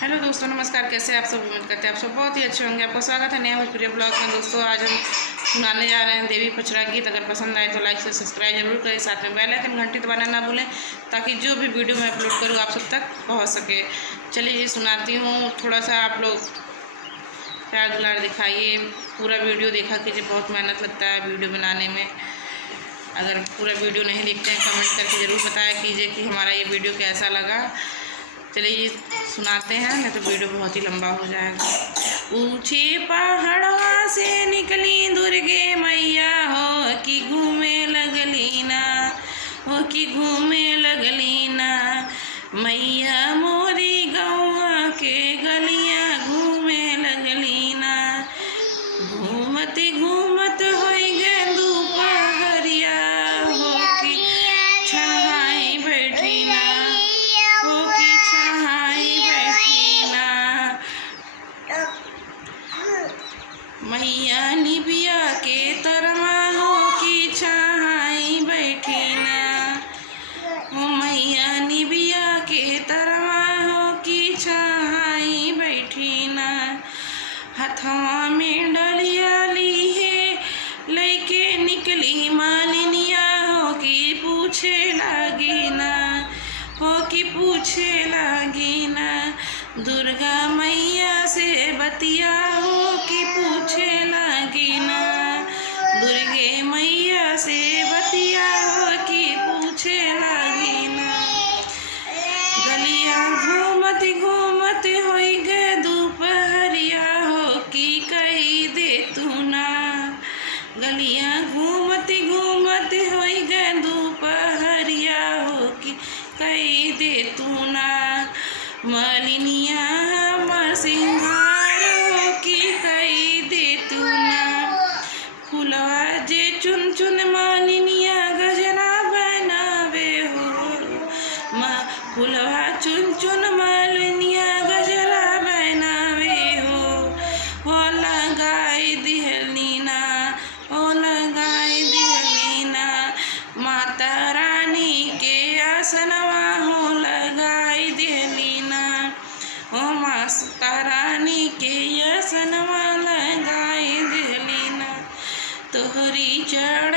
Hello दोस्तों, नमस्कार। कैसे आप सब? उम्मीद करते हैं आप सब बहुत ही अच्छे होंगे। आपका स्वागत है नया भोजपुरी ब्लॉग में। दोस्तों, आज हम सुनाने जा रहे हैं देवी पचरा गीत। अगर पसंद आए तो लाइक से सब्सक्राइब जरूर करें, साथ में बेल आइकन घंटी दबाना ना भूलें, ताकि जो भी वीडियो मैं अपलोड करूँ आप सब तक पहुँच सके। चलिए ये सुनाती हूँ। थोड़ा सा आप लोग प्यार दुलार दिखाइए, पूरा वीडियो देखा कीजिए। बहुत मेहनत लगता है वीडियो बनाने में। अगर पूरा वीडियो नहीं देखते हैं कमेंट करके ज़रूर बताया कीजिए कि हमारा ये वीडियो कैसा लगा। चलिए ये सुनाते हैं, नहीं तो वीडियो बहुत ही लंबा हो जाएगा। ऊंचे पहाड़वा से निकली दुर्गे मैया, हो कि घूमे लगली ना, हो कि घूमे लगली ना। मैया मोरी गौआ के गलियां घूमे लगली ना। घूमत घूमत होई गे दोपहरिया, हो कि छहाई बैठी ना, हो कि छहाई बैठी ना। मैया निबिया के तरवा, हो कि छहाई बैठी ना। हो मैया निबिया के तरवा, हो कि छहाई बैठी ना। हथवा में डलिया ली है लैके निकली मालिनिया, हो कि पूछे लागी ना, हो कि पूछे लागी ना। दुर्गा मैया से बतिया, हो कि पूछे लागी ना। दुर्गे मैया से बतिया, हो कि पूछे लागी ना। गलिया घूमत घूमत होई गे दोपहरिया, हो कि कही दे तू ना। गलिया घूमत घूमत होई गे दोपहरिया, हो कि कही दे तू ना। मालिनिया हमर सिंगार, हो कि कही दे तू ना। फुलवा जे चुन चुन मालिनिया गजरा बनावे हो। फुलवा चुन चुन मालिनिया गजरा बनावे हो। हो लगाई दिहली ना, हो लगाई दिहली ना। माता रानी के आसनवा, हो लगाई दिहली ना। हो माता रानी के आसनवा लगाई दिहली ना। तोहरी चढ़